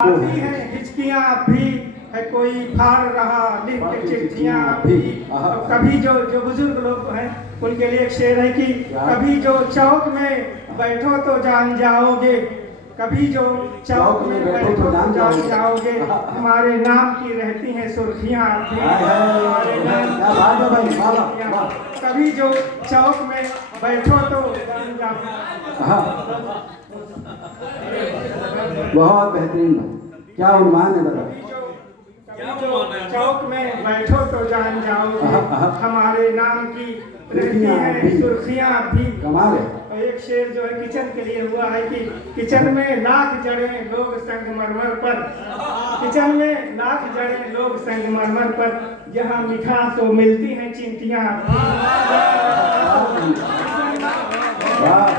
आती हैं हिचकियाँ भी है, कोई फाड़ रहा लिख के चिट्ठियाँ भी। तो कभी जो जो बुजुर्ग लोग हैं उनके लिए एक शेर है कि कभी जो चौक में बैठो तो जान जाओगे, कभी जो चौक में बैठो तो जान जाओगे, हमारे नाम की रहती हैं सुर्खियाँ भी, हमारे नाम की सुर्खियाँ। कभी जो चौक में बैठो तो जान जाओगे। बहुत बेहतरीन, क्या उन्मान है बता। चौक में बैठो तो जान जाओगे, हमारे नाम की रहती है सुर्खियाँ भी। कमाल है। और एक शेर जो है किचन के लिए हुआ है कि किचन में लाख जड़े लोग संगमरमर पर, किचन में लाख जड़े लोग संगमरमर पर, जहाँ मिठास वो मिलती हैं चिंटियाँ।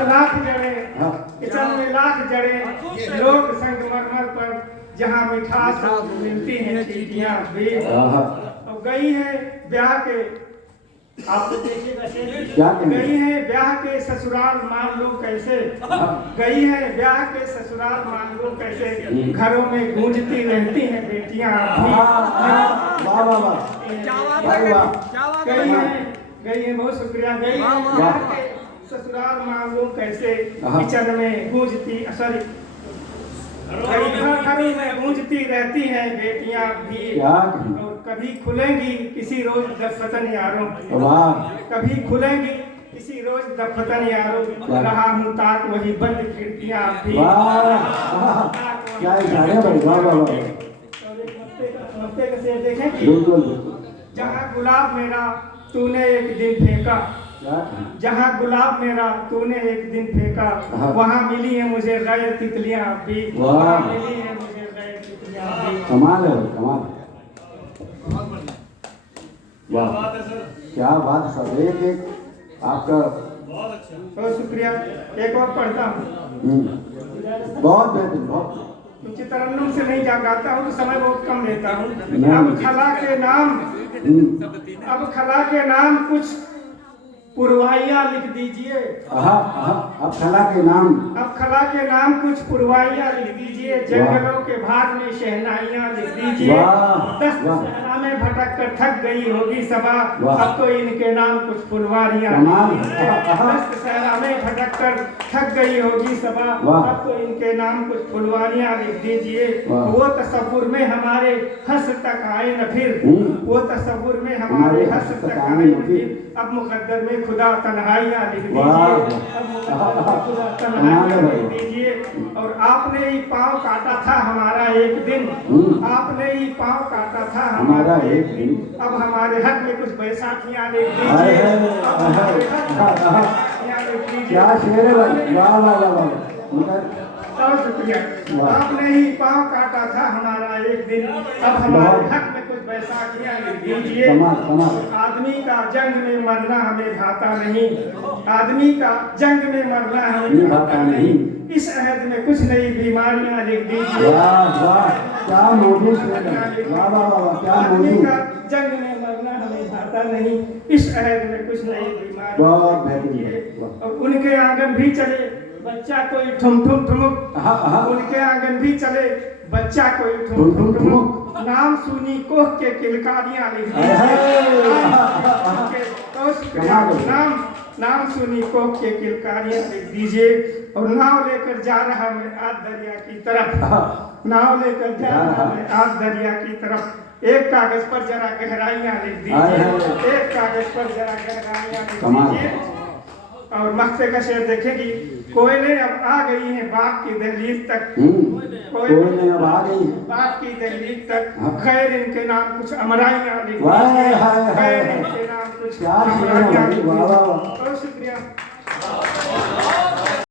लाख जड़े किचन में लाख जड़े लोग संगमरमर पर, जहाँ मिठास मिलती हैं चींटियाँ भी। और गई है ब्याह के, आप देखिएगा, गई है ब्याह के ससुराल मान लो कैसे, गई है ब्याह के ससुराल मान लो कैसे, घरों में गूंजती रहती हैं बेटियाँ भी। गई है, बहुत शुक्रिया। गई है ब्याह के ससुराल मान लो कैसे, किचन में गूंजती घरों में गूंजती रहती हैं बेटियां भी। और कभी खुलेंगी किसी रोज दफतन यारों, कभी खुलेंगी किसी रोज दफतन यारों, रहा हूँ ताक वही बंद खिड़कियां भी। देखें जहाँ गुलाब मेरा तूने एक दिन फेंका, जहाँ गुलाब मेरा तूने एक दिन फेंका, वहाँ मिली है मुझे गैर तितलियाँ भी, वहाँ मिली है मुझे गैर तितलियाँ भी। कमाल है, कमाल, वाह, क्या बात सर। एक आपका बहुत शुक्रिया। एक और पढ़ता हूँ, बहुत बेहतरीन, बहुत। क्योंकि तरन्नुम से नहीं जा गाता हूँ तो समय बहुत कम लेता हूँ। अब खला के नाम कुछ पुरवाइयाँ लिख दीजिए। अब खला के नाम कुछ पुरवाइयाँ लिख दीजिए, जंगलों के भाग में शहनाइयाँ लिख दीजिए। दस्त सहरा में भटक कर थक गई होगी सबा, अब तो इनके नाम कुछ फुलवारियाँ। दस्त सहरा में भटक कर थक गई होगी सबा, अब तो इनके नाम कुछ फुलवारियाँ लिख दीजिए। वो तसव्वुर में हमारे हंस तक आए न फिर, वो तसव्वुर में हमारे हंस तक आए न फिर, अब मुकद्दर में खुदा तन्हाइयाँ लिख दीजिए, अब मुकद्दर में खुदा तन्हाइयाँ लिख दीजिए। और आपने ही पाँव काटा था हमारा एक दिन, आपने ही पाँव काटा था हमारा एक दिन, अब हमारे हक में कुछ बैसाखियाँ लिख दीजिए। क्या शेर है भाई, वाह वाह वाह। बहुत शुक्रिया। आपने ही पाँव काटा था हमारा एक दिन, अब हमारे हक में कुछ बैसाखियाँ लिख दीजिए। आदमी का जंग में मरना हमें भाता नहीं, आदमी का जंग में मरना हमें भाता नहीं, इस अहद में कुछ नई बीमारियाँ लिख दीजिए। आदमी का जंग में मरना हमें भाता नहीं, इस अहद में कुछ नई बीमारियाँ लिख दीजिए। और उनके आंगन भी चले बच्चा कोई ठुम ठुम ठुमुक, उनके आंगन भी चले बच्चा कोई ठुम ठुम ठुमुक, नाम सुनी कोह के किलकारियाँ लिख दीजिए। नाम सुनी कोह के किलकारियाँ लिख दीजिए। और नाव लेकर जा रहा मैं आज दरिया की तरफ, नाव लेकर जा रहा मैं आज दरिया की तरफ, एक कागज पर जरा गहराइयाँ लिख दीजिए, एक कागज पर जरा गहराइयाँ लिख दीजिए। और मक्से का शेर देखेगी, कोयले अब आ गई हैं बाग की दहलीज तक, कोयले अब आ गई बाग की दहलीज तक, खैर इनके नाम कुछ अमराइयाँ लिख दीजिए, खैर इनके नाम कुछ अमराइयाँ लिख दीजिए। बहुत शुक्रिया।